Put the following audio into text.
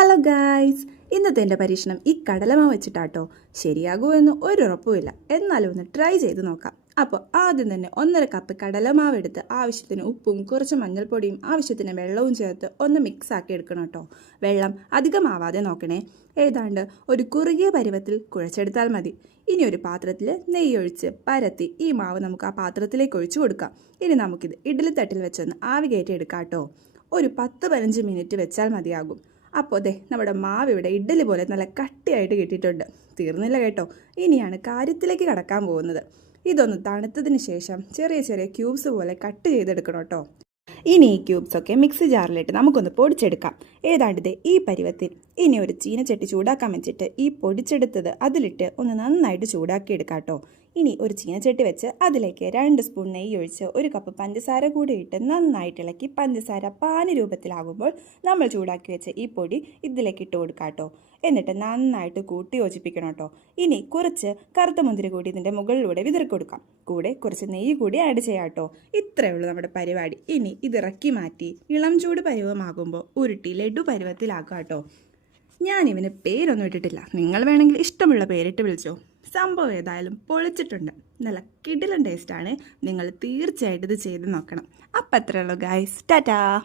Hello guys ഇന്നത്തെ എന്റെ പരീക്ഷണം ഈ കടലമാവ് വെച്ചിട്ടാട്ടോ. ശരിയാകുമോ എന്ന് ഒരു ഉറപ്പുമില്ല എന്നാലും ഒന്ന് ട്രൈ ചെയ്ത് നോക്കാം. അപ്പോൾ ആദ്യം തന്നെ ഒന്നര കപ്പ് കടലമാവ് എടുത്ത് ആവശ്യത്തിന് ഉപ്പും കുറച്ച് മഞ്ഞൾപ്പൊടിയും ആവശ്യത്തിന് വെള്ളവും ചേർത്ത് ഒന്ന് മിക്സ് ആക്കി എടുക്കണം കേട്ടോ വെള്ളം അധികമാവാതെ നോക്കണേ. ഏതാണ്ട് ഒരു കുറുകിയ പരുവത്തിൽ കുഴച്ചെടുത്താൽ മതി. ഇനി ഒരു പാത്രത്തിൽ നെയ്യൊഴിച്ച് പരത്തി ഈ മാവ് നമുക്ക് ആ പാത്രത്തിലേക്ക് ഒഴിച്ചു കൊടുക്കാം. ഇനി നമുക്കിത് ഇഡ്ഡലിത്തട്ടിൽ വെച്ചൊന്ന് ആവി കയറ്റി എടുക്കാം കേട്ടോ ഒരു പത്ത് പതിനഞ്ച് മിനിറ്റ് വെച്ചാൽ മതിയാകും. അപ്പോൾ അതെ നമ്മുടെ മാവ് ഇവിടെ ഇഡ്ഡലി പോലെ നല്ല കട്ടിയായിട്ട് കിട്ടിയിട്ടുണ്ട്. തീർന്നില്ല കേട്ടോ. ഇനിയാണ് കാര്യത്തിലേക്ക് കടക്കാൻ പോകുന്നത്. ഇതൊന്ന് തണുത്തതിന് ശേഷം ചെറിയ ചെറിയ ക്യൂബ്സ് പോലെ കട്ട് ചെയ്തെടുക്കണം കേട്ടോ. ഇനി ഈ ക്യൂബ്സ് ഒക്കെ മിക്സി ജാറിലിട്ട് നമുക്കൊന്ന് പൊടിച്ചെടുക്കാം. ഏതാണ്ട് ഈ പരുവത്തിൽ ഇനി ഒരു ചീനച്ചട്ടി ചൂടാക്കാൻ വെച്ചിട്ട് ഈ പൊടിച്ചെടുത്തത് അതിലിട്ട് ഒന്ന് നന്നായിട്ട് ചൂടാക്കി എടുക്കാം കേട്ടോ ഇനി ഒരു ചീനച്ചട്ടി വെച്ച് അതിലേക്ക് രണ്ട് സ്പൂൺ നെയ്യ് ഒഴിച്ച് ഒരു കപ്പ് പഞ്ചസാര കൂടി ഇട്ട് നന്നായിട്ട് ഇളക്കി പഞ്ചസാര പാനി രൂപത്തിലാകുമ്പോൾ നമ്മൾ ചൂടാക്കി വെച്ച ഈ പൊടി ഇതിലേക്ക് ഇട്ട് കൊടുക്കാം കേട്ടോ എന്നിട്ട് നന്നായിട്ട് കൂട്ടി യോജിപ്പിക്കണം കേട്ടോ ഇനി കുറച്ച് കറുത്ത മുന്തിരി കൂടി ഇതിന്റെ മുകളിലൂടെ വിതറി കൊടുക്കാം കൂടെ കുറച്ച് നെയ്യ് കൂടി ആഡ് ചെയ്യാം കേട്ടോ ഇത്രയേ ഉള്ളൂ നമ്മുടെ പരിപാടി. ഇനി ഇത് ഇറക്കി മാറ്റി. ഇളം ചൂട് പരുവമാകുമ്പോൾ ഉരുട്ടി ലഡു പരുവത്തിലാക്കുക കേട്ടോ. ഞാനിവന് പേരൊന്നും ഇട്ടിട്ടില്ല. നിങ്ങൾ വേണമെങ്കിൽ ഇഷ്ടമുള്ള പേരിട്ട് വിളിച്ചോ. സംഭവം ഏതായാലും പൊളിച്ചിട്ടുണ്ട്. നല്ല കിടിലൻ ടേസ്റ്റാണ് നിങ്ങൾ തീർച്ചയായിട്ടും ഇത് ചെയ്ത് നോക്കണം. അപ്പം അത്രയുള്ളൂ ഗായ്സ് ടാറ്റാ.